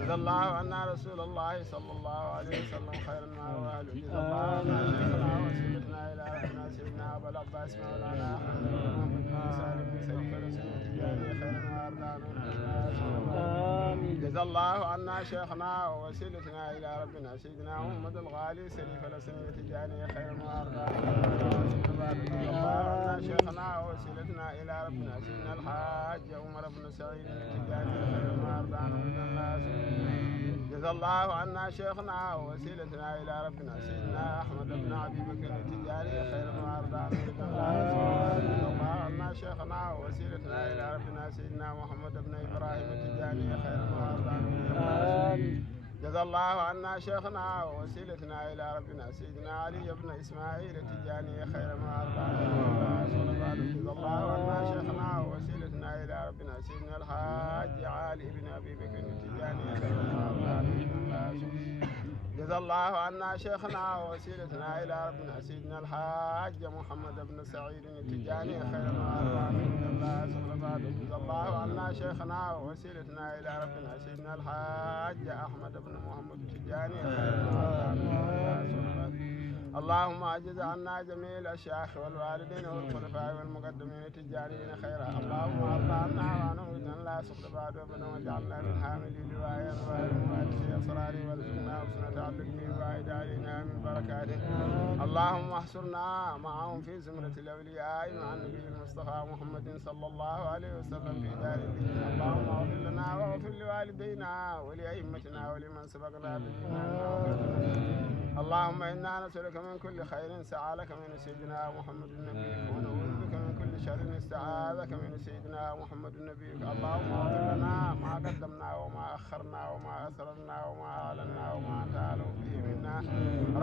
جزا الله عنا رسول الله صلى الله عليه وسلم خيرا ما هو أهله. جزا الله عنا شيخنا وسيلتنا إلى ربنا سيدنا أبا العباس مولانا أحمد بن محمد بن سالم بن سليم رسول التجاري خيرا ما أرضانا. جزا الله عنا شيخنا ووسيلتنا إلى ربنا سيدنا محمد الغالي سليف الأسنة التجاري خيرا ما أرضانا. جزا الله عنا شيخنا ووسيلتنا إلى ربنا سيدنا الحاج عمر بن سعيد التجاري خيرا ما أرضانا. جزا الله عنا شيخنا ووسيلتنا إلى ربنا سيدنا أحمد بن أبي بكر التجاري خير ما أرضانا. جزا الله عنا شيخنا ووسيلتنا إلى ربنا سيدنا محمد بن إبراهيم التجاري خير ما أرضانا. جزا الله عنا شيخنا ووسيلتنا إلى ربنا سيدنا علي بن إسماعيل التجاري خير ما أرضانا. جزا الله عنا شيخنا ووسيلتنا إلى ربنا سيدنا الحاج علي بن أبي بكر التجاري خير ما أرضانا. جزا الله عنا شيخنا ووسيلتنا إلى ربنا سيدنا الحاج محمد بن سعيد التجاري خير ما أرضانا. جزا الله عنا شيخنا ووسيلتنا إلى ربنا سيدنا الحاج أحمد بن محمد التجاري خير ما أرضانا. اللهم أجز عنا جميع الأشياخ والوالدين والخلفاء والمقدمين التجاريين خيرا. اللهم أرضى عنا وعنهم إذن لا سخط بعد وبنا وجعلنا من حاملي لوايا ومؤسسي أسراري وارزقنا حسن تعلق به وعيد علينا من بركاته. اللهم احشرنا معهم في زمرة الأولياء مع النبي المصطفى محمد صلى الله عليه وسلم في دار الدين. اللهم اغفر لنا واغفر لوالدينا ولأئمتنا ولمن سبقنا بالإيمان. اللهم إنا نسألك من كل خير سعالك من سيدنا محمد النبي ونعوذ بك من كل شر استعاذك من سيدنا محمد النبي. اللهم اغفر لنا ما قدمنا وما أخرنا وما أسررنا وما أعلنا وما أنت أعلم به منا.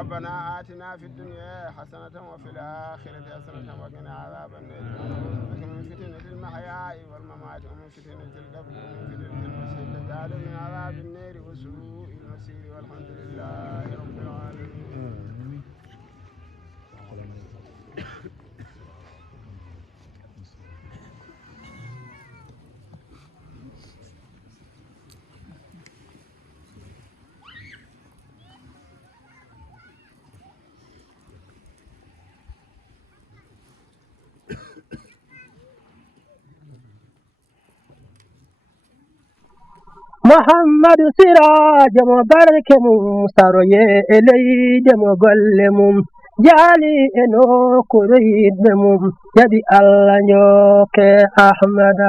ربنا آتنا في الدنيا حسنة وفي الآخرة حسنة وقنا عذاب النار. ونعوذ بك من فتنة المحيا والممات ومن فتنة القبر ومن فتنة المسيح الدجال من عذاب النار وسوء المسير. والحمد لله رب العالمين. محمد سراج مبارك مستروي إلي دم قلمم جالي إنو كريد مم يدي الله نيوك أحمد